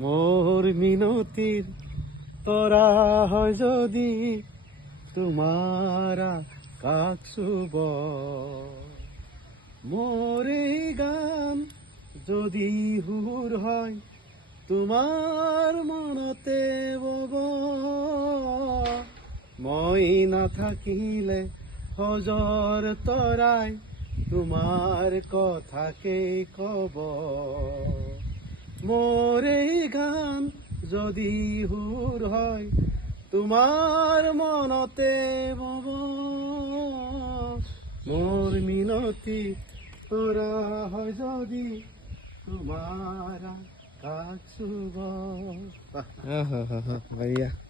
মোর মিনতির তোরা হয় যদি তোমারা কাকসুব মোরে গান যদি হুর হয় তোমার মনতে বব মই না থাকিলে হজর তরাই তোমার কথাকে কব মোরে গান যদি হুর হয় তোমার মনতে বব মোর মিনতি তোরা হয় যদি তোমারা কাকসুব। बढ़िया।